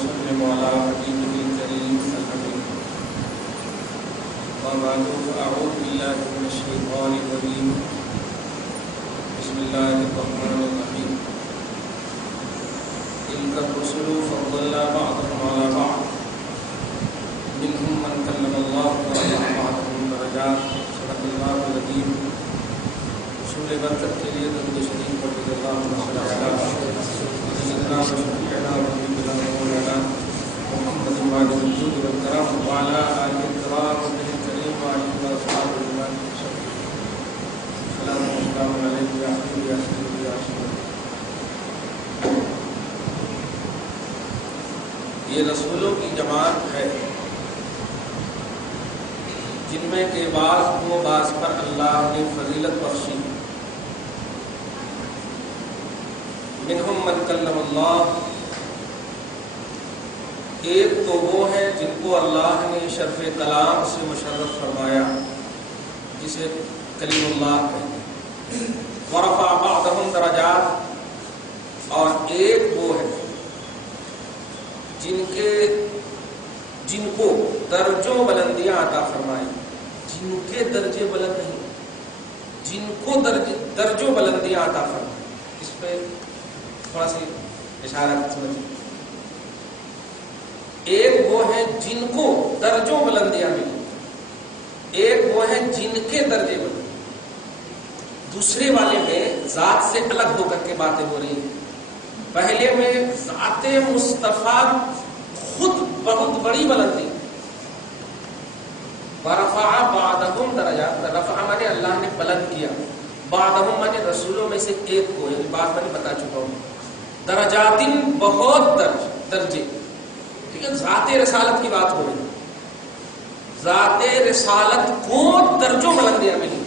وسلم على حبيبه الكريم الحبيب وبعد فأعوذ بالله من الشيطان الرجيم بسم الله الرحمن الرحيم تلك الرسل فضلنا بعضهم على بعض منهم من كلم الله ورفع بعضهم درجات صدق الله العظيم رسول برکت کے لیے درود شریف پڑھ اللہ صلی اللہ علیہ وسلم محمد وعلى الجود والكرام وعلى آله الكرام وصحبه الكريم وعلى أصحابه الإيمان السلام عليكم يا حبيبي يا سيدي يا رسول الله. یہ رسولوں کی جماعت ہے جن میں کے بعض کو بعض پر اللہ نے فضیلت بخشی. منہم من کلم اللہ، ایک تو وہ ہیں جن کو اللہ نے شرف کلام سے مشرف فرمایا جسے کلیم اللہ کہتے ہیں. ورفع بعضهم درجات، اور ایک وہ ہے جن کو درجوں بلندیاں عطا فرمائی. جن کے درجے بلند نہیں، جن کو درجوں بلندیاں عطا فرمائی. اس پہ تھوڑا سی اشارہ سمجھیں. ایک وہ ہے جن کو درجوں بلندیاں ملی، ایک وہ ہے جن کے درجے بلند. دوسرے والے میں ذات سے الگ ہو کر کے باتیں ہو رہی ہیں. پہلے میں ذات مصطفیٰ خود بہت بڑی بلندی. ورفع بعضهم درجات، رفع مانے اللہ نے بلند کیا، بعضهم مانے رسولوں میں سے ایک کو، یعنی بات میں نے بتا چکا ہوں. درجات بہت درجے، ٹھیک ہے. ذات رسالت کی بات ہو رہی ہے. ذات رسالت کو درجوں بلندیاں ملی.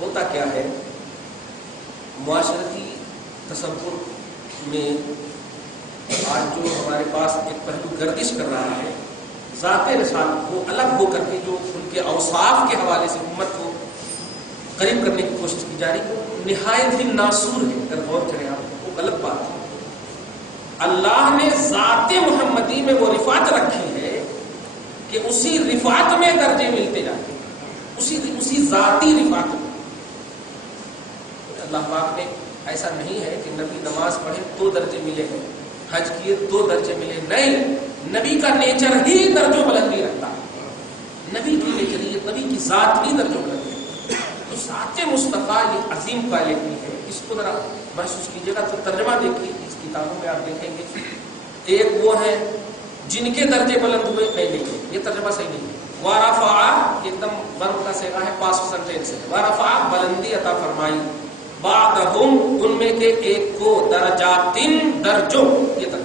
ہوتا کیا ہے معاشرتی تصور میں آج جو ہمارے پاس ایک پہلو گردش کر رہا ہے، ذات رسالت کو الگ ہو کر کے جو ان کے اوصاف کے حوالے سے امت کو قریب کرنے کی کوشش کی جا رہی ہے، وہ نہایت ہی ناسور ہے. اگر غور کریں آپ، وہ غلط بات ہے. اللہ نے ذات محمدی میں وہ رفعت رکھی ہے کہ اسی رفعت میں درجے ملتے جاتے ہیں، اسی ذاتی رفعت میں. اللہ پاک نے ایسا نہیں ہے کہ نبی نماز پڑھے تو درجے ملے ہیں، حج کیے تو درجے ملے. نہیں، نبی کا نیچر ہی درجوں بلندی رکھتا ہے. نبی کی نیچریت، نبی کی ذات ہی درجوں بلندی ہے. تو ذات مصطفیٰ یہ عظیم کوالٹی ہے. اس کو ذرا محسوس کیجیے گا. تو ترجمہ دیکھیے اس کتابوں میں آپ دیکھیں گے. ایک وہ ہے جن کے درجے بلند ہوئے، نہیں، یہ ترجمہ صحیح نہیں ہے. ورفع ایک دم ورب کا صیغہ ہے، پاسٹ سینٹینس ہے. ورفع بلندی عطا فرمائی، بعضهم ان میں کے ایک کو، درجات درجوں. یہ تک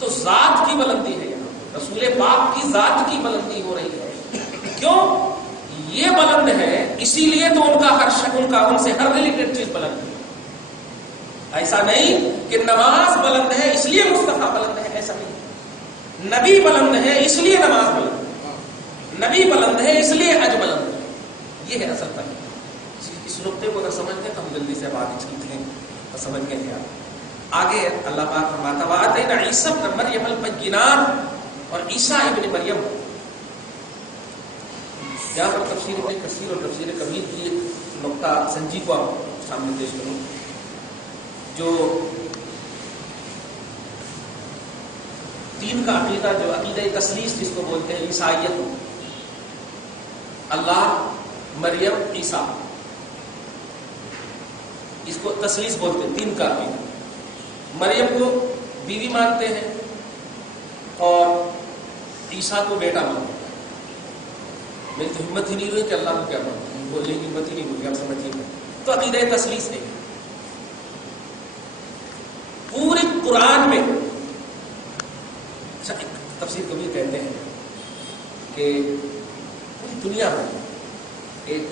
تو ذات کی بلندی ہے. یہاں رسول پاک کی ذات کی بلندی ہو رہی ہے. کیوں یہ بلند ہے؟ اسی لیے تو ان کا ہر ان سے ہر ریلیٹڈ چیز بلند ہے. ایسا نہیں کہ نماز بلند ہے اس لیے مصطفیٰ بلند ہے، ایسا نہیں. نبی بلند ہے اس لیے نماز بلند ہے، نبی بلند ہے اس لیے حج بلند ہے. یہ ہے اصل تک. اس نقطے کو اگر سمجھتے ہیں تو ہم جلدی سے اب آگے چلتے ہیں اور سمجھ گئے ہیں. آگے اللہ پاک فرماتا وآتینا عیسی ابن مریم البینات، اور عیسیٰ ابن مریم. یہاں پر تفسیر ابن کثیر اور تفسیر کبیر کی ایک نقطہ سنجی کو آپ سامنے پیش کروں. جو دین کا عقیدہ، جو عقیدہ تثلیث جس کو بولتے ہیں، عیسائیت، اللہ، مریم، عیسیٰ، اس کو تثلیث بولتے ہیں. تین کا عقیدہ. مریم کو بیوی مانتے ہیں اور عیسیٰ کو بیٹا مانتے ہیں. میری تو ہمت ہی نہیں رہی کہ اللہ کو کیا مانتے ہیں، بولنے کی ہمت ہی نہیں ہوئی. آپ سمجھیے. تو عقیدہ تثلیث ہے. پورے قرآن میں تفسیر کبیر کہتے ہیں کہ پوری دنیا میں ایک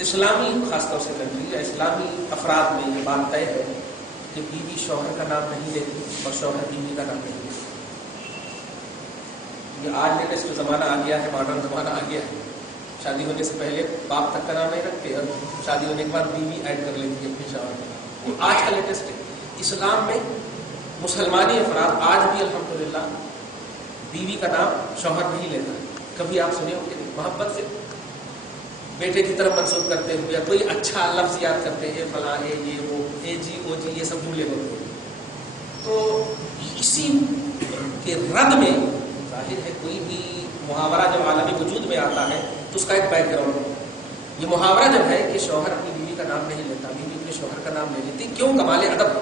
اسلامی، خاص طور سے کنٹری یا اسلامی افراد میں یہ بات طے ہے کہ بیوی شوہر کا نام نہیں لیتی اور شوہر بیوی کا نام نہیں لیتی. یہ آج لیٹسٹ زمانہ آ گیا ہے، ماڈرن زمانہ آ گیا ہے. شادی ہونے سے پہلے باپ تک کا نام نہیں رکھتے اور شادی ہونے کے بعد بیوی ایڈ کر لیتی ہے اپنے شوہر کا نام. وہ آج کا لیٹسٹ ہے. اسلام میں مسلمانی افراد آج بھی الحمدللہ بیوی کا نام شوہر نہیں لیتا. کبھی آپ سنے ہوں گے محبت سے بیٹے کی طرف منسوخ کرتے ہوئے یا کوئی اچھا لفظ یاد کرتے ہیں فلاں ہے یہ وہ اے جی او جی یہ سب جملے ہوتے ہیں. تو اسی کے رد میں ظاہر ہے کوئی بھی محاورہ جب عالمی وجود میں آتا ہے تو اس کا ایک بیک گراؤنڈ ہے. یہ محاورہ جب ہے کہ شوہر اپنی بیوی کا نام نہیں لیتا, بیوی اپنے شوہر کا نام لے لیتی, کیوں؟ کمال ادب.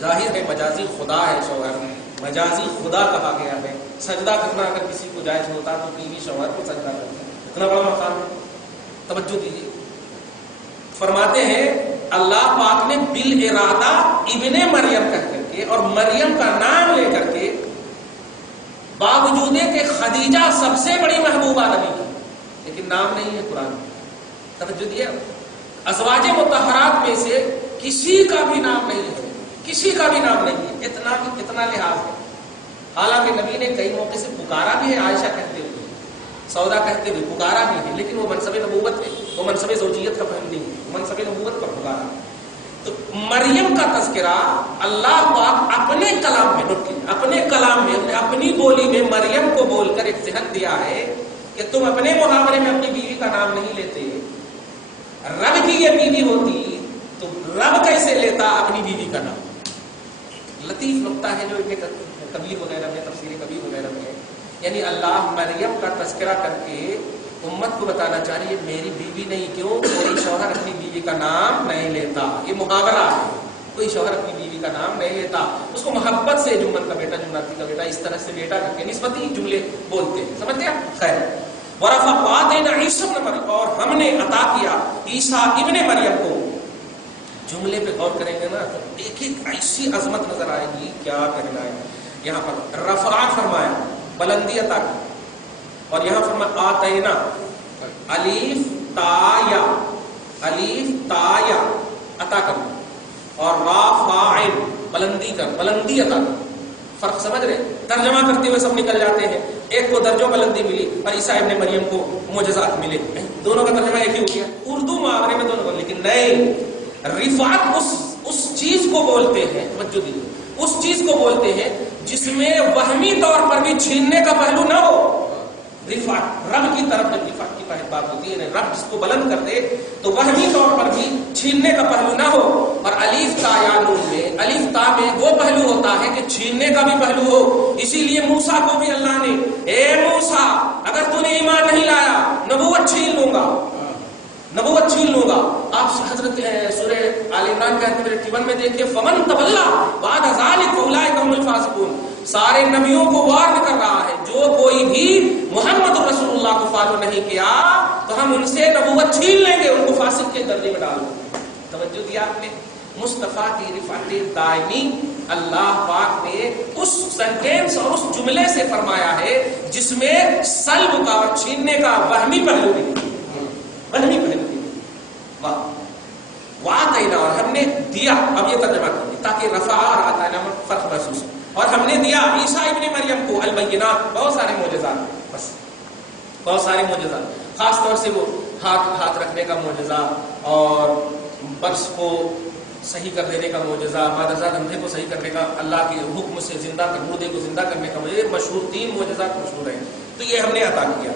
ظاہر ہے مجازی خدا ہے شوہر, مجازی خدا کہا گیا ہے. سجدہ کرنا اگر کسی کو جائز ہوتا تو بیوی شوہر کو سجدہ کرتا, اتنا بڑا مقام ہے. توجہ دیجیے, فرماتے ہیں اللہ پاک نے بالارادہ ابن مریم کہہ کر کے اور مریم کا نام لے کر کے, باوجود کہ خدیجہ سب سے بڑی محبوبہ نبی کی, لیکن نام نہیں ہے قرآن میں. توجہ دیا, ازواج مطہرات میں سے کسی کا بھی نام نہیں ہے, کسی کا بھی نام نہیں ہے. اتنا لحاظ ہے. حالانکہ نبی نے کئی موقع سے پکارا بھی ہے, عائشہ کہتے ہوئے, سودا کہتے ہوئے پکارا بھی ہے, لیکن وہ منصب نبوت ہے, وہ منصب زوجیت کا فہم نہیں ہے, وہ منصب نبوت پر پکارا. تو مریم کا تذکرہ اللہ پاک اپنے کلام میں, اپنے کلام میں, اپنی بولی میں مریم کو بول کر ایک ذہن دیا ہے کہ تم اپنے محاورے میں اپنی بیوی کا نام نہیں لیتے. رب کی یہ بیوی ہوتی تو رب کیسے لیتا اپنی بیوی کا نام؟ لطیف نقطہ ہے جو ابن کبیر وغیرہ میں, تفسیر کبیر وغیرہ میں, یعنی اللہ مریم کا تذکرہ کر کے امت کو بتانا چاہ رہی ہے میری بیوی نہیں, کیوں؟ کوئی شوہر اپنی بیوی کا نام نہیں لیتا. یہ محاورہ ہے, کوئی شوہر اپنی بیوی کا نام نہیں لیتا. اس کو محبت سے جمن کا بیٹا, جمناتی کا بیٹا, اس طرح سے بیٹا کر کے نسبتی جملے بولتے ہیں. سمجھ گیا؟ خیر. وَرَفَعْنَا عِيسَىٰ ابْنَ مَرْيَمَ, اور ہم نے عطا کیا عیسیٰ ابن مریم کو. جملے پہ غور کریں گے نا تو ایک ایک ایسی عظمت نظر آئے گی, کیا کہنا ہے. یہاں پر رفع فرمایا, بلندی عطا کی, اور یہاں فرمایا آتینا, الف تا یا, الف تا یا عطا کرنا, اور را فاعل بلندی کر, بلندی عطا کر. فرق سمجھ رہے؟ ترجمہ کرتے ہوئے سب نکل جاتے ہیں. ایک کو درجہ بلندی ملی اور عیسیٰ ابن مریم کو معجزات ملے, دونوں کا ترجمہ ایک ہی ہو گیا. اردو محاورے میں دونوں, لیکن نہیں, رفعت اس چیز کو بولتے ہیں, توجہ دیجیے, اس چیز کو بولتے ہیں جس میں وہمی طور پر بھی چھیننے کا پہلو نہ ہو. رفعت رب کی طرف جب رفعت کی بات ہوتی ہے, رب جس کو بلند کر دے تو وہمی طور پر بھی چھیننے کا پہلو نہ ہو. اور الف تا یا نون میں, الف تا میں وہ پہلو ہوتا ہے کہ چھیننے کا بھی پہلو ہو. اسی لیے موسیٰ کو بھی اللہ نے, اے موسیٰ اگر تو نے ایمان نہیں لایا نبوت چھین لوں گا, نبوت چھین لوں گا. آپ حضرت سورہ آل عمران کے آیت 51 میں دیکھیے, فمن تولا بعد ذلک فاولئک هم الفاسقون. سارے نبیوں کو وارن کر رہا ہے, جو کوئی بھی محمد رسول اللہ کو فالو نہیں کیا تو ہم ان سے نبوت چھین لیں گے, ان کو فاسق کے درجے میں ڈال دیں گے. توجہ دیا آپ نے. مصطفیٰ کی رفعت دائمی اللہ پاک نے اس سینٹینس اور اس جملے سے فرمایا ہے جس میں سلب کا اور چھیننے کا وہمی پہلو بھی, وہمی پہلو بھی. وَآتَيْنَا, اور ہم نے دیا. اب یہ ترجمہ کیجیے تاکہ رفع اور آتَيْنَا میں فرق محسوس ہو. اور ہم نے دیا عیسیٰ ابن مریم کو البینات, بہت سارے معجزات, بس بہت سارے معجزات, خاص طور سے وہ ہاتھ رکھنے کا معجزہ, اور برس کو صحیح کر دینے کا معجزہ, مادرزاد اندھے کو صحیح کرنے کا, اللہ کے حکم سے زندہ کر, مردے کو زندہ کرنے کا معجزہ. مشہور 3 معجزات مشہور ہیں, تو یہ ہم نے عطا کیا.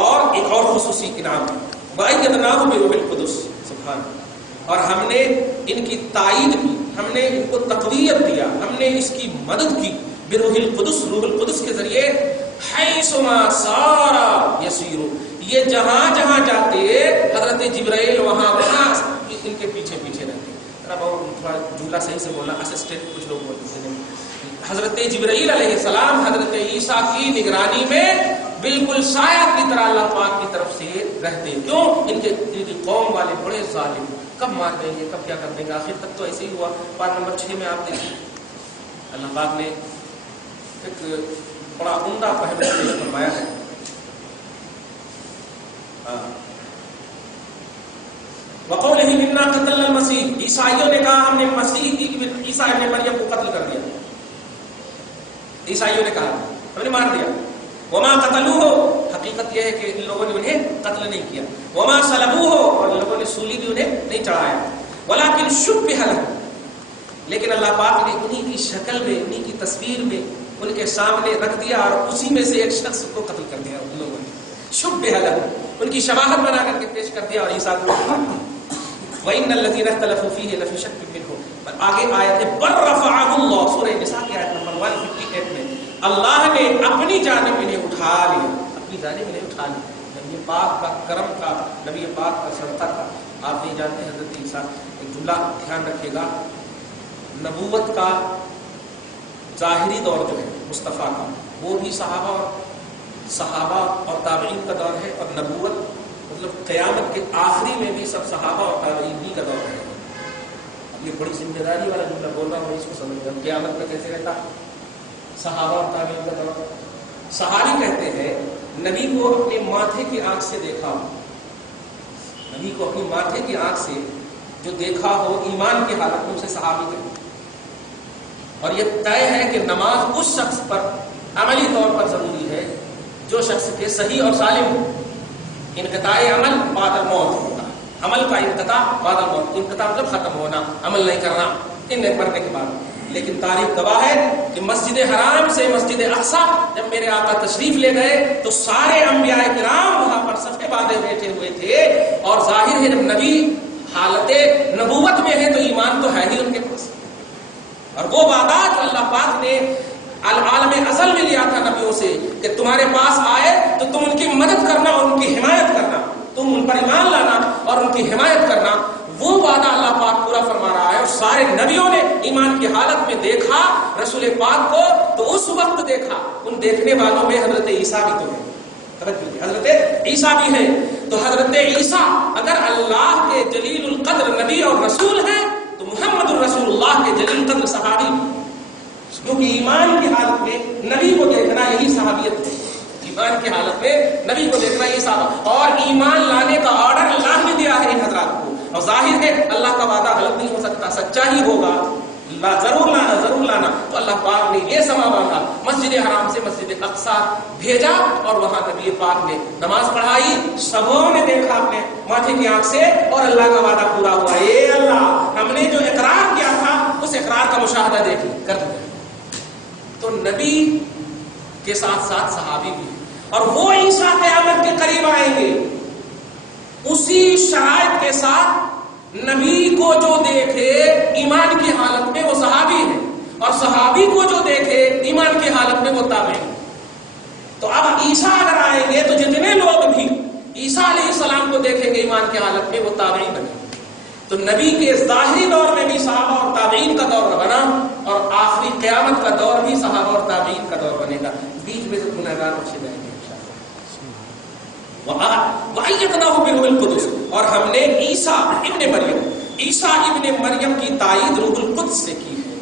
اور ایک اور خصوصی انعام ہے, وَأَيَّدْنَاهُ بِرُوحِ الْقُدُسِ, سبحان, اور ہم نے ان کی تائید کی, ہم نے ان کو تقویت دیا, ہم نے اس کی مدد کی. بروح القدس, روح القدس کے ذریعے. حیثما سارا یسیرو, یہ جہاں جہاں جاتے حضرت جبرائیل وہاں ان کے پیچھے پیچھے رہتے. تھوڑا جملہ صحیح سے بولنا, اسسٹنٹ کچھ لوگ بولتے ہیں. حضرت جبرائیل علیہ السلام حضرت عیسیٰ کی نگرانی میں بالکل سایہ کی طرح اللہ پاک کی طرف سے رہتے. کیوں؟ ان کی قوم والے بڑے ظالم, کب مار دیں گے, کب کیا کر دیں گے. آخر تک تو ایسے ہی ہوا. پارٹ نمبر 6 میں آپ دیکھیں اللہ پاک نے ایک بڑا عمدہ پہلو فرمایا ہے. وقولہ انا قتلنا المسیح, عیسائیوں نے کہا ہم نے مسیح عیسیٰ ابن مریم کو قتل کر دیا. عیسائیوں نے کہا ہم نے مار دیا. وما قتلوہ, حقیقت یہ ہے کہ ان لوگوں نے انہیں قتل نہیں کیا. وما صلبوہ, اور لوگوں نے سولی بھی انہیں نہیں چڑھایا. ولکن شبہ لہم, لیکن اللہ پاک نے انہی کی شکل میں, انہی کی تصویر میں ان کے سامنے رکھ دیا اور اسی میں سے ایک شخص کو قتل کر دیا ان لوگوں نے. شبہ لہم, ان کی شباہت بنا کر کے پیش کر دیا اور عیسیٰ کو وَإِنَّ الَّذِينَ اخْتَلَفُوا فِيهِ لَفِي شَكٍّ مِّنْهُ. آگے آیت ہے بَلْ رَفَعَهُ اللَّهُ, سورہ نساء کی آیت نمبر 158 میں اللہ نے اپنی جانب انہیں اٹھا لیا, اپنی جانب انہیں اٹھا لیا. نبی پاک کا کرم کا, نبی پاک کا صدقہ کا. آپ نہیں جانتے حضرت عیسیٰ, ایک جملہ دھیان رکھیے گا, نبوت کا ظاہری دور جو ہے مصطفیٰ کا, وہ بھی صحابہ اور تابعین کا دور ہے, اور نبوت مطلب قیامت کے آخری میں بھی سب صحابہ اور تابعین ہی کا دور ہے. یہ بڑی ذمہ داری والا جملہ بول رہا ہوں, اس کو سمجھ گا. قیامت میں کیسے رہتا صحابہ اور تابعین کا دور. صحابی کہتے ہیں نبی کو اپنے ماتھے کی آنکھ سے دیکھا ہو, نبی کو اپنی ماتھے کی آنکھ سے جو دیکھا ہو ایمان کی حالت میں, اسے صحابی کہتے ہیں. اور یہ طے ہے کہ نماز اس شخص پر عملی طور پر ضروری ہے جو شخص کے صحیح اور سالم ہو. انقطاع عمل بعد الموت ہوگا, عمل کا انقطاع بعد الموت. انقطاع مطلب ختم ہونا, عمل نہیں کرنا ان مرنے کے بعد. لیکن تاریخ گواہ ہے کہ مسجد حرام سے مسجد اقصی جب میرے آقا تشریف لے گئے تو سارے انبیاء کرام وہاں پر صفے باندھے بیٹھے ہوئے تھے. اور ظاہر ہے جب نبی حالت نبوت میں ہے تو ایمان تو ہے ہی ان کے پاس. اور وہ وعدات اللہ پاک نے عالم ازل میں لیا تھا نبیوں سے کہ تمہارے پاس آئے تو تم ان کی مدد کرنا اور ان کی حمایت کرنا, تم ان پر ایمان لانا اور ان کی حمایت کرنا. وہ وعدہ اللہ پاک پورا فرما رہا ہے. اور سارے نبیوں نے ایمان کی حالت میں دیکھا رسول پاک کو, تو اس وقت دیکھا. ان دیکھنے والوں میں حضرت عیسیٰ بھی تو ہے, حضرت عیسیٰ بھی ہے. تو حضرت عیسیٰ اگر اللہ کے جلیل القدر نبی اور رسول ہیں تو محمد الرسول اللہ کے جلیل القدر صحابی, کیونکہ ایمان کی حالت میں نبی کو دیکھنا یہی صحابیت ہے. ایمان کی حالت میں نبی کو دیکھنا یہ صحابہ, اور ایمان لانے کا آرڈر اللہ نے دیا ہے ان حضرات کو. اور ظاہر ہے اللہ کا وعدہ غلط نہیں ہو سکتا, سچا ہی ہوگا. ضرور لانا, ضرور لانا. تو اللہ پاک نے یہ سما باندھا, مسجد حرام سے مسجد اقصی بھیجا, اور وہاں نبی پاک نے نماز پڑھائی. سبوں نے دیکھا اپنے ماتھے کی آنکھ سے, اور اللہ کا وعدہ پورا ہوا. اے اللہ, ہم نے جو اقرار کیا تھا اس اقرار کا مشاہدہ دیکھ کر دیا. تو نبی کے ساتھ ساتھ صحابی بھی, اور وہ عیسیٰ قیامت کے قریب آئیں گے اسی شرائط کے ساتھ. نبی کو جو دیکھے ایمان کی حالت میں وہ صحابی ہے, اور صحابی کو جو دیکھے ایمان کی حالت میں وہ تابعی. تو اب عیسیٰ اگر آئیں گے تو جتنے لوگ بھی عیسیٰ علیہ السلام کو دیکھیں گے ایمان کی حالت میں وہ تابعی بنے. تو نبی کے ظاہری دور میں بھی صحابہ اور تابعین کا دور بنا, اور آخری قیامت کا دور بھی صحابہ اور تابعین کا دور بنے گا. بیچ میں سے گنہگار بخشے جائیں گے وَأَيَّدْنَاهُ بِرُوحِ الْقُدُسِ. اور ہم نے عیسیٰ ابن مریم کی تائید روح القدس سے کی ہے.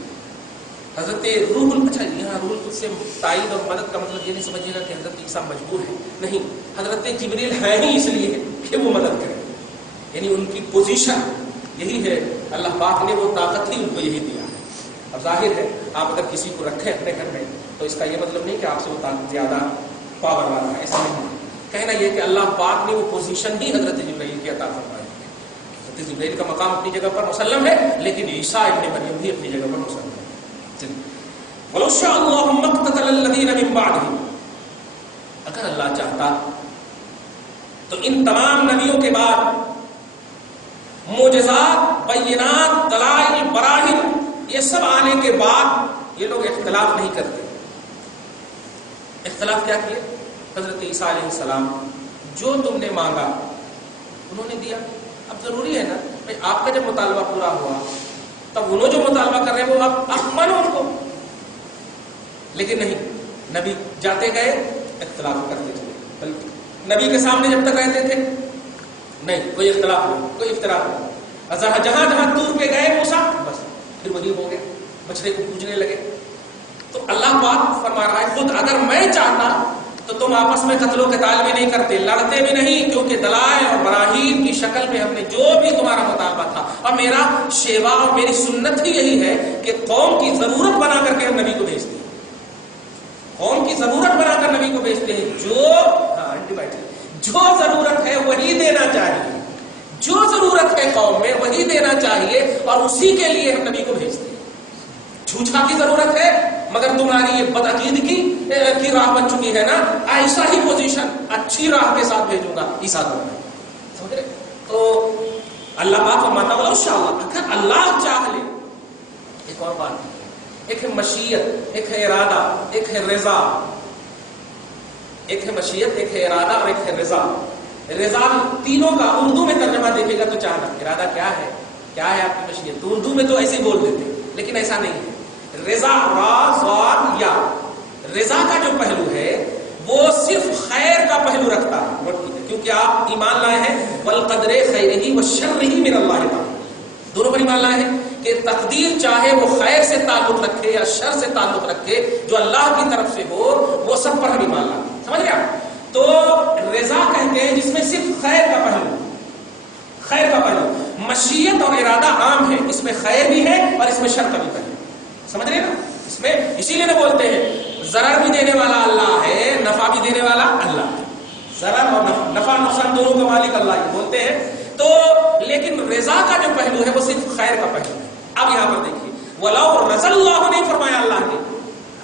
حضرت یہاں روح القدس سے تائید اور مدد کا مطلب یہ نہیں سمجھیے گا کہ حضرت عیسیٰ مجبور ہے, نہیں. حضرت جبریل ہے ہی اس لیے کہ وہ مدد کرے, یعنی ان کی پوزیشن یہی ہے. اللہ پاک نے وہ طاقت ہی ان کو یہی دیا ہے. اب ظاہر ہے آپ اگر کسی کو رکھیں اپنے گھر میں تو اس کا یہ مطلب نہیں کہ آپ سے وہ طاقت زیادہ پاور والا ہے, ایسا نہیں. کہنا یہ کہ اللہ پاک نے وہ پوزیشن ہی حضرت جبرائیل کی عطا فرمائی ہے. حضرت جبرائیل کا مقام اپنی جگہ پر مسلم ہے, لیکن عیسیٰ ابن مریم بھی اپنی جگہ پر مسلم ہے. وَلَوْ شَاءَ اللَّهُ مَا اقْتَتَلَ الَّذِينَ مِن بَعْدِهِمْ. اگر اللہ چاہتا تو ان تمام نبیوں کے بعد معجزات, بینات, دلائل, براہین یہ سب آنے کے بعد یہ لوگ اختلاف نہیں کرتے. اختلاف کیا کیے؟ حضرت عیسیٰ علیہ السلام جو تم نے مانگا انہوں نے دیا. اب ضروری ہے نا بھائی, آپ کا جب مطالبہ پورا ہوا تب انہوں جو مطالبہ کر رہے ہیں وہ آپ مانو ان کو. لیکن نہیں, نبی جاتے گئے اختلاف کرتے چلے. بلکہ نبی کے سامنے جب تک رہتے تھے نہیں کوئی اختلاف ہوا, کوئی اختلاف ہوا. جہاں جہاں دور پہ گئے موسیٰ بس پھر وہی ہو گئے, بچڑے کو پوجنے لگے. تو اللہ پاک فرما رہا ہے خود اگر میں چاہتا تو تم آپس میں قتل و قتال بھی نہیں کرتے, لڑتے بھی نہیں, کیونکہ دلائل اور براہین کی شکل میں ہم نے جو بھی تمہارا مطالبہ تھا. اور میرا شیوا اور میری سنت ہی یہی ہے کہ قوم کی ضرورت بنا کر کے ہم نبی کو بھیجتے ہیں. قوم کی ضرورت بنا کر نبی کو بھیجتے ہیں. جو ضرورت ہے وہی دینا چاہیے, جو ضرورت ہے قوم میں وہی دینا چاہیے, اور اسی کے لیے ہم نبی کو بھیجتے ہیں. جھوٹا کی ضرورت ہے مگر تمہاری یہ بدعقیدگی کی راہ بن چکی ہے نا، ایسا ہی پوزیشن اچھی راہ کے ساتھ بھیجوں گا عیسیٰ کو. سمجھ رہے؟ تو اللہ پاک فرماتا ہے انشاءاللہ، اگر اللہ چاہ لے. ایک اور بات، ایک ہے مشیت، ایک ہے ارادہ، ایک ہے رضا. ایک ہے مشیت، ایک ہے ارادہ اور ایک ہے رضا. رضا تینوں کا اردو میں ترجمہ دیکھے گا تو چاہنا. ارادہ کیا ہے؟ کیا ہے آپ کی مشیت؟ تو اردو میں تو ایسے ہی بول دیتے لیکن ایسا نہیں ہے. رضا، را ضاد یا، رضا کا جو پہلو ہے وہ صرف خیر کا پہلو رکھتا ہے، کیونکہ آپ ایمان لائے ہیں والقدر خیرہ وشرہ من اللہ تعالی. دونوں پر ایمان لائے ہیں کہ تقدیر چاہے وہ خیر سے تعلق رکھے یا شر سے تعلق رکھے، جو اللہ کی طرف سے ہو وہ سب پر ہم ایمان لائے. سمجھ گیا؟ تو رضا کہتے ہیں جس میں صرف خیر کا پہلو، خیر کا پہلو. مشیت اور ارادہ عام ہے، اس میں خیر بھی ہے اور اس میں شر کا بھی پہلو. سمجھ رہے نا؟ اس میں اسی لیے نہ بولتے ہیں ضرر بھی دینے والا اللہ ہے، نفع بھی دینے والا اللہ ہے. ضرر اور نفع نقصان دونوں کا مالک اللہ ہی بولتے ہیں. تو لیکن رضا کا جو پہلو ہے وہ صرف خیر کا پہلو ہے. اب یہاں پر دیکھیے، وَلَوْ رَضَى اللَّهُ نہیں فرمایا اللہ نے،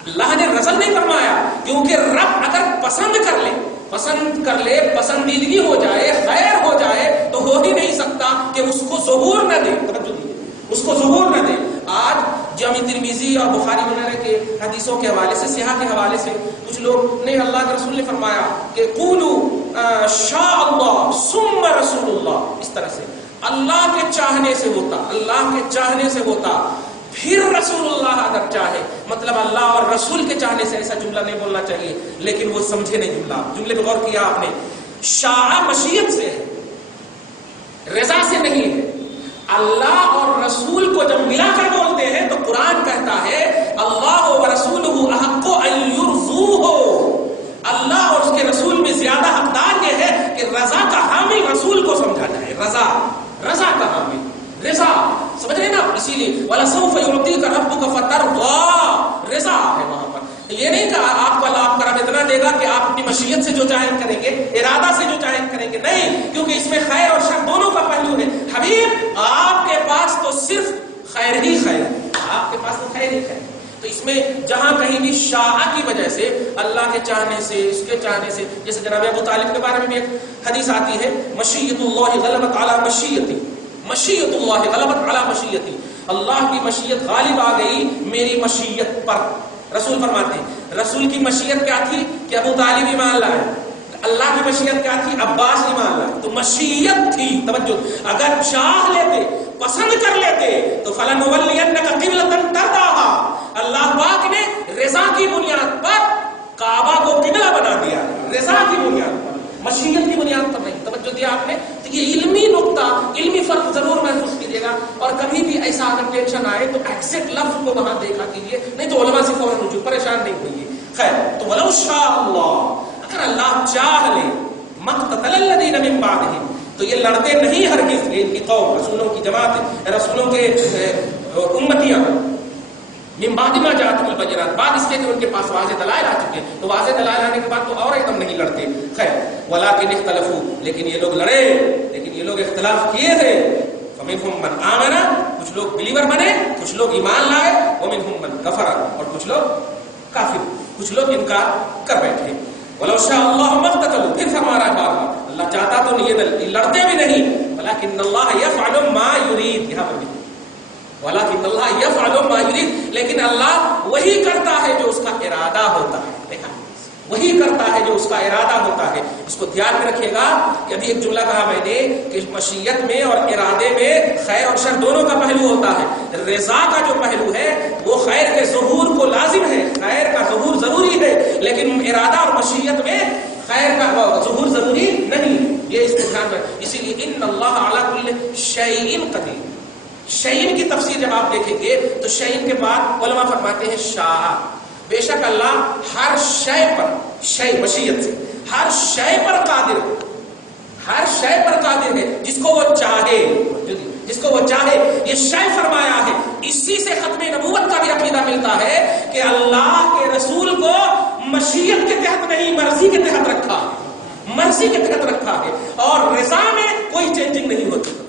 اللہ نے رضا نہیں فرمایا، کیونکہ رب اگر پسند کر لے، پسند کر لے، پسندیدگی ہو جائے، خیر ہو جائے، تو ہو ہی نہیں سکتا کہ اس کو ظہور نہ دے. توجہ دیجیے، اس کو ظہور نہ دے. آج جامع ترمذی اور بخاری وغیرہ کے حدیثوں کے حوالے سے، صحیح کے حوالے سے کچھ لوگ نے، اللہ کے رسول نے فرمایا کہ قولوا شاء اللہ ثم رسول اللہ، اس طرح سے اللہ کے چاہنے سے ہوتا، اللہ کے چاہنے سے ہوتا پھر رسول اللہ اگر چاہے. مطلب اللہ اور رسول کے چاہنے سے، ایسا جملہ نہیں بولنا چاہیے لیکن وہ سمجھے نہیں جملے پہ غور کیا آپ نے. شاء مشیت سے ہے، رضا سے نہیں ہے. اللہ اور رسول کو جب ملا کر بولتے ہیں تو قرآن کہتا ہے اللہ و رسولہ احق ان یرضوہ، اللہ اور اس کے رسول میں زیادہ حقدار یہ ہے کہ رضا کا حامل رسول کو سمجھا جائے. رضا، رضا کا حامل، رضا. سمجھ رہے نا؟ اسی لیے وَلَسَوْفَ يُعْطِيكَ رَبُّكَ فَتَرْضَىٰ، رضا ہے وہاں پر. یہ نہیں کہ آپ کو اللہ آپ اتنا دے گا کہ آپ اپنی مشیت سے جو چاہیں کریں گے، ارادہ سے جو چاہیں کریں گے، نہیں، کیونکہ اس میں خیر اور شر دونوں کا پہلو ہے. حبیب آپ کے پاس تو صرف خیر ہی خیر ہے، آپ کے پاس تو خیر ہی خیر. تو اس میں جہاں کہیں بھی شاء کی وجہ سے، اللہ کے چاہنے سے، اس کے چاہنے سے، جیسے جناب ابو طالب کے بارے میں بھی ایک حدیث آتی ہے، مشیت اللہ غلبت علی مشیتی، مشیت اللہ غلبت علی مشیتی، اللہ کی مشیت غالب آ گئی میری مشیت پر. رسول فرماتے ہیں رسول کی مشیت کیا تھی کہ ابو طالب ایمان لائے، اللہ کی مشیت کیا تھی؟ عباس ایمان لائے. تو مشیت تھی. توجہ، اگر چاہ لیتے، پسند کر لیتے تو فَلَنُوَلِّيَنَّكَ قِبْلَةً تَرْضَاهَا، اللہ پاک نے رضا کی بنیاد پر کعبہ کو قبلہ بنا دیا، رضا کی بنیاد پر، مشیت کی بنیاد پر نہیں. توجہ دیا آپ نے؟ تو یہ علمی نقطہ، علمی فرق ضرور محسوس کیجیے گا. اور کبھی بھی ایسا اگر ٹینشن آئے تو ایگزیکٹ لفظ کو وہاں دیکھا کیجیے، نہیں تو علماء سے فوراً رجوع، پریشان نہیں ہوئیے. خیر، تو وَلَوْ شَاءَ اللَّهُ، اگر اللہ چاہ لے، مَقْتَتَلَ الَّذِينَ مِن بَعْدِهِمْ، تو یہ لڑتے نہیں ہرگز ان کی قوم، رسولوں کی جماعت، رسولوں کے امتیاں، من بعد ما جاءتهم البينات، بعد اس کے کہ ان کے پاس واضح دلائل آ چکے ہیں. تو واضح دلائل آنے کے بعد تو اور ایک دم نہیں لڑتے. خیر، ولكن اختلفوا، لیکن یہ لوگ لڑے، لیکن یہ لوگ اختلاف کیے تھے. فمنهم من آمن، کچھ لوگ بلیور بنے، کچھ لوگ ایمان لائے. ومنهم من كفر، اور کچھ لوگ کافر، کچھ لوگ انکار کر بیٹھے. ولو شاء الله ما اقتتلوا، پھر فرما رہا ہے بار اللہ چاہتا تو یہ لڑتے بھی نہیں. ولكن الله يفعل ما يريد، یہاں پر بھی وَلَكِنَّ اللَّهَ يَفْعَلُ مَا يُرِيدُ، لیکن اللہ وہی کرتا ہے جو اس کا ارادہ ہوتا ہے. دیکھا، وہی کرتا ہے جو اس کا ارادہ ہوتا ہے. اس کو دھیان میں رکھیے گا کہ ابھی ایک جملہ کہا میں نے کہ مشیت میں اور ارادے میں خیر اور شر دونوں کا پہلو ہوتا ہے. رضا کا جو پہلو ہے وہ خیر کے ظہور کو لازم ہے، خیر کا ظہور ضروری ہے، لیکن ارادہ اور مشیت میں خیر کا ظہور ضروری نہیں. یہ اس کو دھیان میں، اسی لیے ان اللہ علی کل شیء قدیر. شیء کی تفسیر جب آپ دیکھیں گے تو شیء کے بعد علماء فرماتے ہیں شاء، بے شک اللہ ہر شے پر، شے مشیت سے، ہر شے پر قادر ہے، ہر شے پر قادر ہے جس کو وہ چاہے، جس کو وہ چاہے. یہ شے فرمایا ہے. اسی سے ختم نبوت کا بھی عقیدہ ملتا ہے کہ اللہ کے رسول کو مشیت کے تحت نہیں، مرضی کے تحت رکھا ہے، مرضی کے تحت رکھا ہے، اور رضا میں کوئی چینجنگ نہیں ہوتی.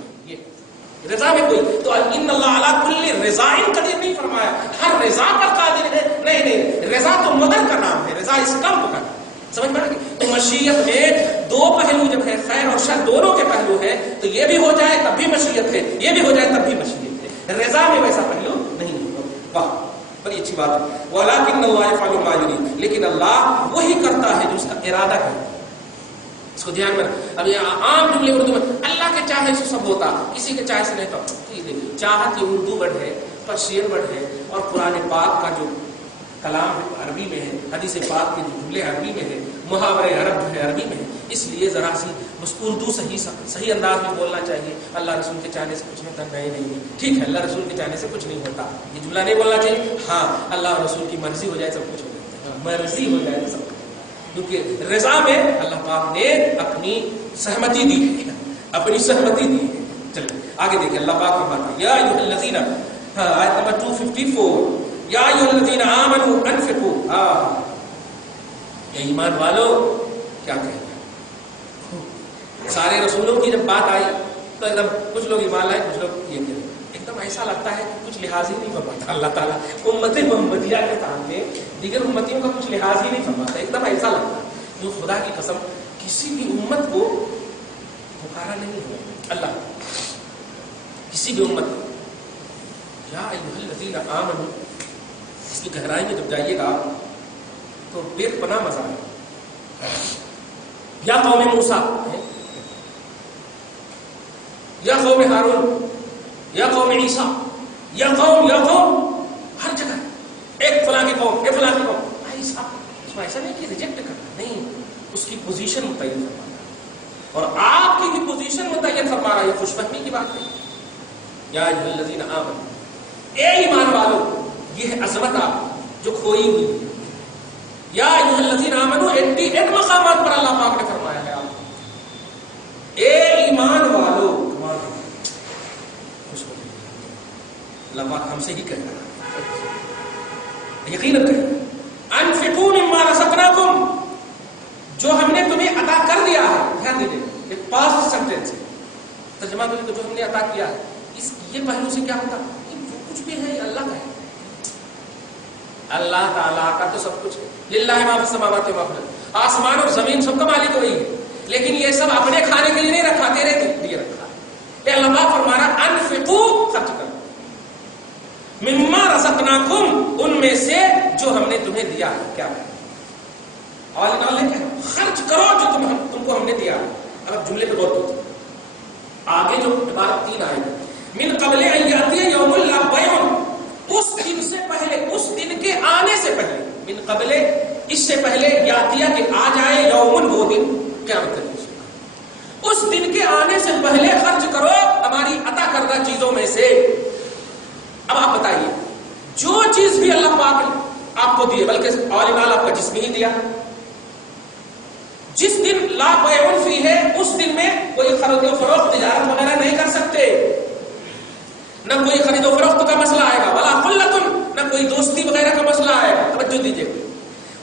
رضا میں کوئی، تو ان اللہ علی کل رضا قدیر نہیں فرمایا ہر رضا پر قادر ہے، نہیں، تو مدد کا نام ہے، رضا اس کم کا، سمجھ میں آ گئی؟ تو مشیت میں دو پہلو جب ہے، خیر اور شر دونوں کے پہلو ہے، تو یہ بھی ہو جائے تب بھی مشیت ہے، یہ بھی ہو جائے تب بھی مشیت ہے، رضا میں ویسا پہلو نہیں ہے۔ واہ بڑی اچھی بات ہے، وَلَٰكِنَّ اللَّهَ يَفْعَلُ مَا يُرِيدُ، لیکن اللہ وہی کرتا ہے جو اس کا ارادہ کرتا ہے۔ اس کو دھیان میں، اب یہ عام جملے اردو میں اللہ کے چاہے سے سب ہوتا، کسی کے چاہے سے نہیں تو چاہت یہ اردو ورڈ ہے، پرشین ورڈ ہے، اور قرآن پاک کا جو کلام عربی میں ہے، حدیث پاک کے جو جملے عربی میں ہے، محاورے عرب جو ہے عربی میں ہے، اس لیے ذرا سی اردو صحیح انداز میں بولنا چاہیے۔ اللہ رسول کے چاہنے سے کچھ نہیں ہوتا، نہیں ٹھیک ہے، اللہ رسول کے چاہنے سے کچھ نہیں ہوتا، یہ جملہ نہیں بولنا چاہیے۔ ہاں اللہ رسول کی مرضی ہو جائے سب کچھ ہو جاتا ہے، مرضی ہو جائے سب کچھ، کیونکہ رضا میں اللہ پاک نے اپنی سہمتی دی ہے، اپنی سہمتی دی ہے۔ چلو آگے دیکھیں، اللہ پاک فرماتا ہے یا ایھا الذین، آیت نمبر 254، یا ایھا الذین آمنوا انفقوا، اے ایمان والو، کیا کہیں سارے رسولوں کی جب بات آئی تو ایک دم کچھ لوگ ایمان لائے، کچھ لوگ یہ کہتے، ایک دم ایسا لگتا ہے کہ کچھ لحاظ ہی نہیں فرماتا اللہ تعالیٰ امت محمدیہ کے سامنے دیگر امتیوں کا کچھ لحاظ ہی نہیں فرماتا، ایک دم ایسا لگتا ہے جو خدا کی قسم کسی بھی امت کو پکارا نہیں ہوا اللہ، کسی بھی امت کو۔ یا ایھا الذین آمنوا، اس کی گہرائی میں جب جائیے گا تو بے پناہ مزہ ہے۔ یا قوم موسیٰ، یا قوم ہارون، یا قوم عیسیٰ، یا قوم ہر جگہ ایک فلاں کی قوم، ایک فلاں کی قوم، ایسا اس میں ایسا نہیں کہ ریجیکٹ کرنا، نہیں، اس کی پوزیشن متعین فرمانا، اور آپ کی بھی پوزیشن متعین فرما رہا ہے، یہ خوش فہمی کی بات نہیں۔ یا ایھا الذین آمنوا، اے ایمان والو، یہ ہے عظمت آپ جو کھوئی ہوئی ہے۔ یا ایھا الذین آمنوا 88 مقامات پر اللہ پاک نے فرمایا ہے آپ، اے ایمان والو، اللہ پاک ہم سے ہی کہہ رہا ہے، یقیناً کہہ رہا ہے، انفقوا مما رزقناکم، جو ہم نے تمہیں عطا کر دیا ہے۔ دھیان دیجیے، ایک پاسٹ سینٹینس ہے، ترجمہ کریں تو جو ہم نے عطا کیا ہے، اس یہ پہلو سے کیا ہوتا ہے، جو کچھ بھی ہے یہ اللہ کا ہے، اللہ تعالیٰ کا تو سب کچھ ہے، للہ ما فی السماوات و ما فی الارض، آسمان اور زمین سب کا مالک وہی ہے، لیکن یہ سب اپنے کھانے کے لیے نہیں رکھا، تیرے لیے رکھا ہے۔ اللہ پاک فرما رہا انفقوا، خرچ کرو، مما رزقناکم، ان میں سے جو ہم نے تمہیں دیا ہے، کیا ہے اور خرچ کرو جو تم کو ہم نے دیا ہے۔ اب جملے پہ غور کیجیے، آگے جو عبارت 3 آئے، من قبل ان یاتی یوم لا بیع، اس دن سے پہلے، اس دن کے آنے سے پہلے، من قبل اس سے پہلے، یاتیہ کے آ جائے، یومن وہ دن، قیامت کا دن، اس دن کے آنے سے پہلے خرچ کرو ہماری عطا کردہ چیزوں میں سے۔ اب آپ بتائیے، جو چیز بھی اللہ پاک نے آپ کو دی، بلکہ اولینال آپ کا جسم ہی دیا، جس دن لا بیع فیہ ہے، اس دن میں کوئی خرید و فروخت، تجارت وغیرہ نہیں کر سکتے، نہ کوئی خرید و فروخت کا مسئلہ آئے گا، ولا خلۃ، نہ کوئی دوستی وغیرہ کا مسئلہ آئے گا، توجہ دیجیے،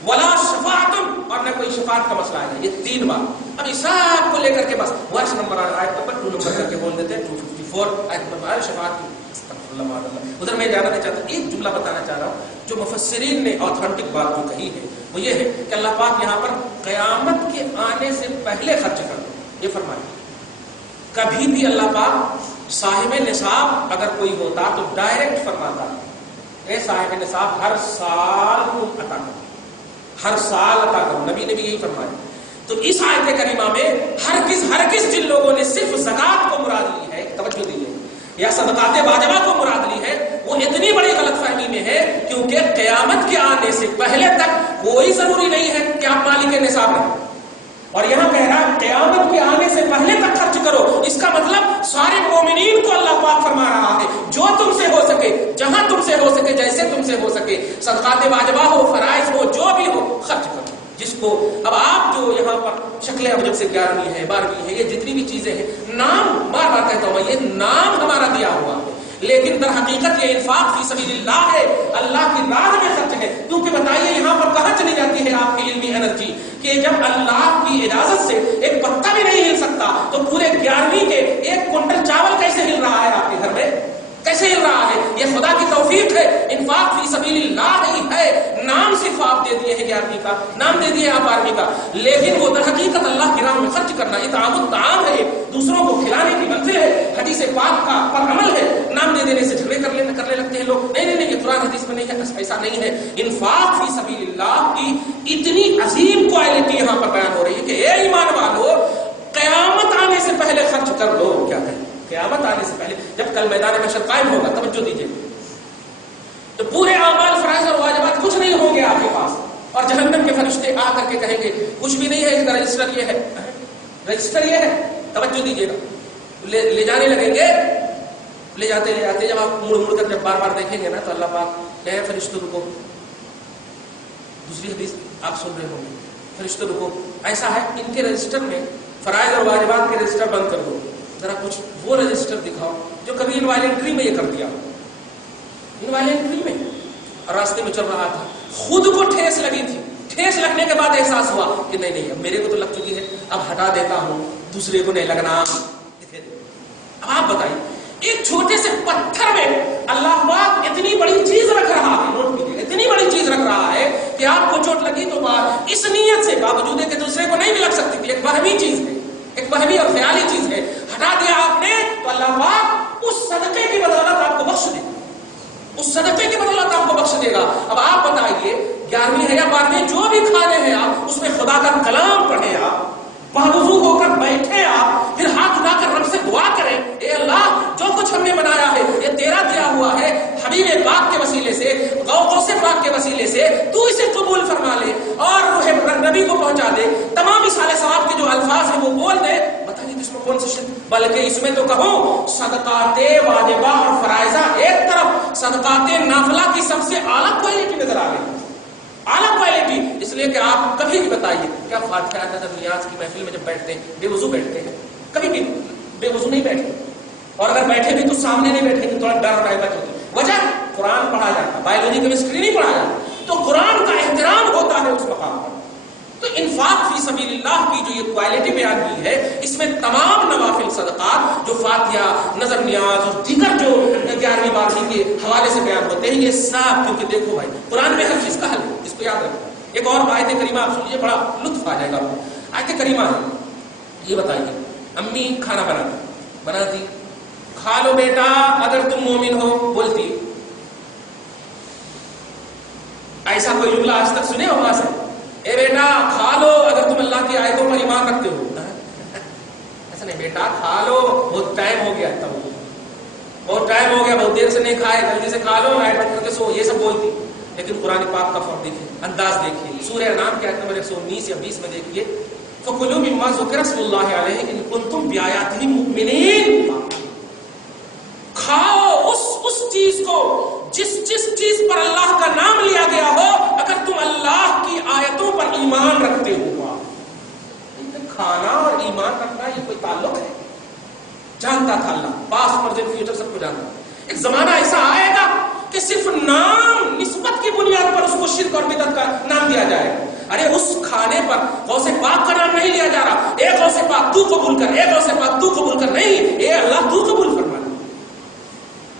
ولا شفاعت، اور نہ کوئی شفاعت کا مسئلہ آئے گا۔ یہ 3 بات اب اس سب کو لے کر کے بس ورس نمبر آیت نمبر 2 نمبر کر کے بول دیتے ہیں، 254 آیت نمبر شفاعت کی۔ ادھر میں جانا نہیں چاہتا، ایک جملہ بتانا چاہ رہا ہوں جو مفسرین نے آتھینٹک بات جو کہی ہے وہ یہ ہے کہ اللہ پاک یہاں پر قیامت کے آنے سے پہلے خرچ کر دو، یہ فرمایا۔ کبھی بھی اللہ پاک صاحب نصاب اگر کوئی ہوتا تو ڈائریکٹ فرماتا، اے صاحب نصاب ہر سال کو عطا کرو، ہر سال عطا کرو، نبی نے بھی یہی فرمایا۔ تو اس آیت کریمہ میں ہرگز جن لوگوں نے صرف زکات کو مراد لی ہے، توجہ دیجیے، یا صدقات واجبہ کو مراد لی ہے، وہ اتنی بڑی غلط فہمی میں ہے، کیونکہ قیامت کے آنے سے پہلے تک کوئی ضروری نہیں ہے کہ آپ مالک نصاب رہیں، اور یہاں کہہ رہا ہے قیامت کے آنے سے پہلے تک خرچ کرو، اس کا مطلب سارے مومنین کو اللہ پاک فرما رہا ہے جو تم سے ہو سکے، جہاں تم سے ہو سکے، جیسے تم سے ہو سکے، صدقات واجبہ ہو، فرائض ہو، جو بھی ہو، خرچ کرو۔ جس کو اب آپ جو یہاں پر شکل ابجد سے 11ویں ہے، 12ویں ہے، یہ جتنی بھی چیزیں ہیں، نام بار بار کہتا ہوں یہ نام ہمارا دیا ہوا ہے، لیکن در حقیقت یہ انفاق فی سبیل اللہ ہے، اللہ کی راہ میں خرچ ہے۔ کیونکہ بتائیے یہاں پر کہاں چلی جاتی ہے آپ کی علمی انرجی کہ جب اللہ کی اجازت سے ایک پتا بھی نہیں ہل سکتا تو پورے 11ویں کے 1 کنٹل چاول کیسے ہل رہا ہے آپ کے گھر میں، کیسے ہل رہا ہے؟ یہ خدا کی توفیق ہے، انفاق فی سبیل اللہ ہی ہے، نام صرف آپ دے دے دیے ہیں 11ویں کا, نام دے دیے آپ 12ویں کا, لیکن وہ در حقیقت اللہ کی راہ میں خرچ کرنا اطعام الطعام ہے, دوسروں کو کھلانے کی منزل ہے, حدیث پاک کا پر عمل ہے. نام دے دینے سے جھگڑے کرنے لگتے ہیں لوگ. نہیں, یہ قرآن حدیث میں نہیں ہے, ایسا نہیں ہے. انفاق فی سبیل اللہ کی اتنی عظیم کوالٹی یہاں پر بیان ہو رہی ہے کہ اے ایمان والو, قیامت آنے سے پہلے خرچ کر دو. کیا ہے قیامت آنے سے پہلے, جب کل میدان محشر قائم ہوگا, توجہ دیجیے, تو پورے اعمال فرائض اور واجبات کچھ نہیں ہوں گے آپ کے پاس, اور جہنم کے فرشتے آ کر کے کہیں گے کچھ بھی نہیں ہے, اس کا رجسٹر یہ ہے, رجسٹر یہ ہے. توجہ دیجیے گا, لے جانے لگیں گے, لے جاتے جب آپ مڑ کر جب بار بار دیکھیں گے نا, تو اللہ پاک کہے فرشتوں رکو. دوسری حدیث آپ سن رہے ہوں گے, فرشتوں رکو, ایسا ہے ان کے رجسٹر میں فرائض اور واجبات کے رجسٹر بند کر دو, ذرا کچھ وہ رجسٹر دکھاؤ جو کبھی انوائلنٹری میں یہ کر دیا, انوائلنٹری میں, اور راستے میں چل رہا تھا, خود کو ٹھیس لگی تھی, ٹھیس لگنے کے بعد احساس ہوا کہ نہیں, اب میرے کو تو لگ چکی ہے, اب ہٹا دیتا ہوں, دوسرے کو نہیں لگنا. اب آپ بتائیے, ایک چھوٹے سے پتھر میں اللہ پاک اتنی بڑی چیز رکھ رہا ہے, نوٹ کیجیے, اتنی بڑی چیز رکھ رہا ہے کہ آپ کو چوٹ لگی تو اس نیت سے, باوجود ہے کہ دوسرے کو نہیں بھی لگ سکتی تھی, ایک وہمی چیز ہے, ایک وہمی اور خیالی چیز ہے, ہٹا دیا آپ نے, تو اللہ پاک اس صدقے کی بدولت آپ کو بخش دے, اس صدقے کی بدولت آپ کو بخش دے گا. اب آپ بتائیے 11ویں ہے یا 12ویں, جو بھی کھانے ہیں آپ, اس میں خدا کا کلام پڑھیں, آپ باوضو ہو کر بیٹھے, آپ پھر ہاتھ اٹھا کر رب سے دعا کریں, اے اللہ جو کچھ ہم نے بنایا ہے یہ تیرا دیا ہوا ہے, حبیب پاک کے وسیلے سے, غوث پاک کے وسیلے سے تو اسے قبول فرما لے اور روح نبی کو پہنچا دے, تمام اصالہ ثواب کے جو الفاظ ہیں وہ بول دے. بتائیے اس میں کون سی شرک, بلکہ اس میں تو کہوں صدقات واجبہ اور فرائضہ ایک طرف, صدقات نافلہ کی سب سے اعلیٰ کوالٹی نظر آ رہی ہے, اعلیٰ کوالٹی. اس لیے کہ آپ کبھی بھی بتائیے, کیا فاتحہ نظر نیاز کی محفل میں جب بیٹھتے ہیں بے وضو بیٹھتے ہیں, کبھی بھی بے وضو نہیں بیٹھے, اور اگر بیٹھے بھی تو سامنے نہیں بیٹھے کہ تھوڑا ڈر رہتا ہوتا, وجہ قرآن پڑھا جاتا, بایولوجی کیمسٹری نہیں پڑھا جاتا, تو قرآن کا احترام ہوتا ہے اس مقام پر. تو انفاق فی سبیل اللہ کی جو یہ کوالٹی بیان کی ہے, اس میں تمام نوافل صدقات جو فاتحہ, نظر نیاز اور دیگر جو 11ویں 12ویں کے حوالے سے بیان ہوتے ہیں, یہ سب, کیونکہ دیکھو بھائی قرآن میں ہر چیز کا حل ہے, اس کو یاد رکھو. ایک اور آیت کریمہ آپ سنیے, بڑا لطف آ جائے گا. آیت کریمہ ہے, یہ بتائیے, امی کھانا بناتی, کھا لو بیٹا اگر تم مومن ہو, بولتی. ایسا کوئی جملہ آج تک سنے ہو وہاں سے, اے بیٹا کھا لو اگر تم اللہ کی آیتوں پر ایمان رکھتے ہو, ایسا نہیں, بیٹا کھا لو, بہت ٹائم ہو گیا, بہت ٹائم ہو گیا, بہت دیر سے نہیں کھائے, جلدی سے کھا لو, لائٹ بند کر کے سو, یہ سب بولتی. لیکن قرآن پاک کا فرق دیکھیے, انداز دیکھیے, سورہ انعام کی آیت نمبر 119 یا 20 میں دیکھیے, فَكُلُوا مِمَّا ذُكِرَ اسْمُ اللَّهِ عَلَيْهِ إِن كُنتُم بِآيَاتِهِ مُؤْمِنِينَ. کھاؤ اس چیز کو جس چیز پر اللہ کا نام لیا گیا ہو, اگر تم اللہ کی آیتوں پر ایمان رکھتے ہو. کھانا اور ایمان رکھنا یہ کوئی تعلق ہے, جانتا تھا اللہ, پاسٹ پریزنٹ فیوچر سب کو جانتا. ایک زمانہ ایسا آئے گا کہ صرف نام نسبت کی بنیاد پر اس کو شرک اور بدعت کا نام دیا جائے گا. ارے اس کھانے پر غوث پاک کا نام نہیں لیا جا رہا, اے غوث پاک تو قبول کر, اے غوث پاک تو قبول کر, نہیں, اے اللہ تو قبول فرما لے,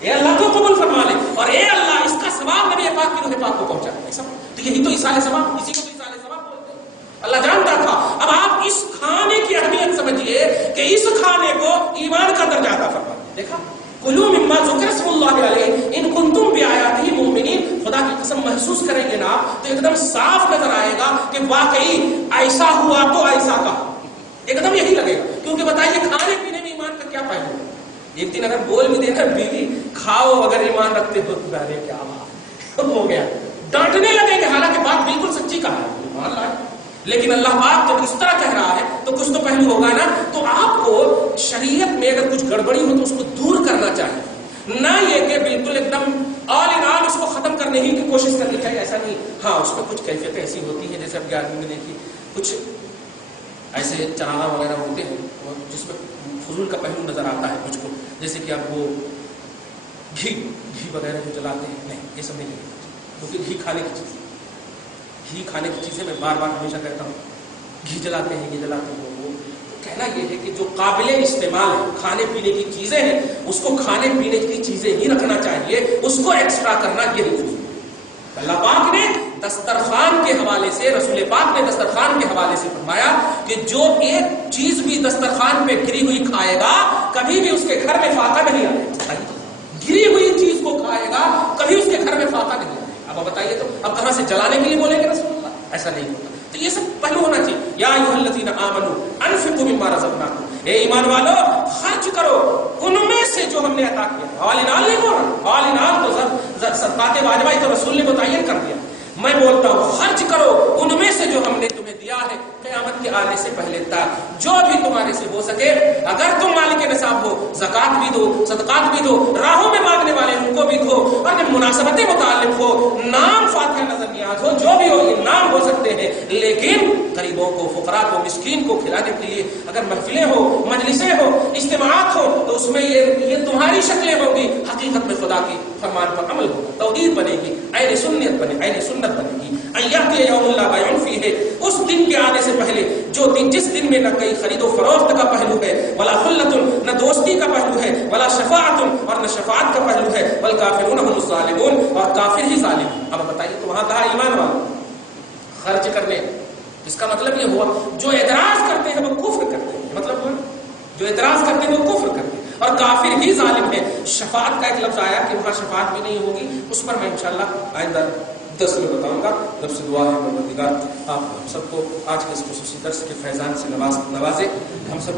اے اللہ تو قبول فرما لے, اور اے اللہ اس کا ثواب نبی پاک کی روح پاک کو پہنچا. ایسا تو یہی تو ایصال ثواب, اسی کو تو ایصال ثواب بولتے ہیں. اللہ جانتا تھا. اب آپ اس کھانے کی اہمیت سمجھیے کہ اس کھانے کو ایمان کا درجہ عطا فرما. دیکھا, کلوا مما ذکر اسم اللہ علیہ ان کنتم بآیاتہ مؤمنین. خدا کی قسم محسوس کریں گے نا تو ایک دم صاف نظر آئے گا کہ واقعی ایسا ہوا تو ایسا کہا, ایک دم یہی لگے گا. کیونکہ بتائیے کھانے پینے میں ایمان کا کیا پہلو ہے. ایک دن اگر بول بھی دینا بیوی کھاؤ اگر ایمان رکھتے ہو, تو کیا بات ہو گیا, ڈانٹنے لگیں گے, حالانکہ بات بالکل سچی کہا ہے, ایمان لائے. لیکن اللہ پاک جب اس طرح کہہ رہا ہے تو کچھ تو پہلو ہوگا نا. تو آپ کو شریعت میں اگر کچھ گڑبڑی ہو تو اس کو دور کرنا چاہیے, نہ یہ کہ بالکل ایک دم آل ان آل اس کو ختم کرنے ہی کی کوشش کرنی چاہیے. ایسا نہیں, ہاں اس میں کچھ کیفیت ایسی ہوتی ہے, جیسے اب 11ویں میں دیکھیے کچھ ایسے چراغا وغیرہ ہوتے ہیں جس میں فضول کا پہلو نظر آتا ہے مجھ کو, جیسے کہ اب وہ گھی وغیرہ جو جلاتے ہیں, نہیں یہ سب نہیں کرنا چاہیے, کیونکہ گھی کھانے کی چیزیں میں بار بار ہمیشہ کہتا ہوں, گھی جلاتے ہیں, یہ جلاتے ہیں. وہ کہنا یہ ہے کہ جو قابل استعمال ہے, کھانے پینے کی چیزیں ہیں, اس کو کھانے پینے کی چیزیں ہی رکھنا چاہیے, اس کو ایکسٹرا کرنا یہ نہیں. اللہ پاک نے دسترخوان کے حوالے سے رسول پاک نے دسترخوان کے حوالے سے فرمایا کہ جو ایک چیز بھی دسترخوان پہ گری ہوئی کھائے گا کبھی بھی اس کے گھر میں فاقہ نہیں آئے گا. گری ہوئی چیز کو کھائے گا کبھی اس کے گھر میں فاقہ نہیں آئے گا. اب بتائیے تو اب کہاں سے جلانے کے لیے بولیں گے رسول اللہ؟ ایسا نہیں ہوگا. تو یہ سب پہلو ہونا چاہیے. یا ایھا الذین آمنوا انفقوا مما رزقناکم، اے ایمان والو خرچ کرو ان میں سے جو ہم نے عطا کیا. حوالینال نہیں بول رہا، حوالینال تو صدقات واجبہ تو رسول نے متعین کر دیا. میں بولتا ہوں خرچ کرو ان میں سے جو ہم نے تمہیں دیا ہے قیامت کے آنے سے پہلے تک، جو بھی تمہارے سے ہو سکے. اگر تم مالک نصاب ہو زکات بھی دو، صدقات بھی دو، راہوں میں مانگنے والے ان کو بھی دو، اور جب مناسبتیں متعلق ہو، نام فاتحہ نظر نیاز ہو، جو بھی ہو یہ نام ہو سکتے ہیں، لیکن غریبوں کو، فقراء کو، مسکین کو کھلانے کے لیے اگر محفلیں ہو، مجلسیں ہو، اجتماعات ہو تو اس میں یہ تمہاری شکلیں ہوں گی، حقیقت میں خدا کی فرمان پر عمل ہوگا، توحید بنے گی، اہل سنت بنے گی. ایاتی یوم لا بیع فیہ، اس دن کے آنے سے پہلے جو دن، جس دن میں نہ کئی خرید و فروخت کا پہلو ہے، ولا خلۃ، نہ دوستی کا پہلو ہے، ولا شفاعت، اور نہ شفاعت کا پہلو ہے، والکافرون هم الظالمون، اور کافر ہی ظالم. اب بتائیے تو وہاں کہا ایمان والو خرچ کرنے، اس کا مطلب یہ ہوا جو اعتراض کرتے ہیں وہ کفر کرتے ہیں. مطلب ہوا جو اعتراض کرتے ہیں وہ کفر کرتے ہیں اور کافر ہی ظالم ہے. شفاعت کا ایک لفظ آیا کہ وہاں شفاعت بھی نہیں ہوگی، اس پر میں انشاءاللہ آئندہ درس میں بتاؤں گا. رب سے دعا ہے پروردگار آپ ہم سب کو آج کے اس خصوصی درس کے فیضان سے نوازے. ہم سب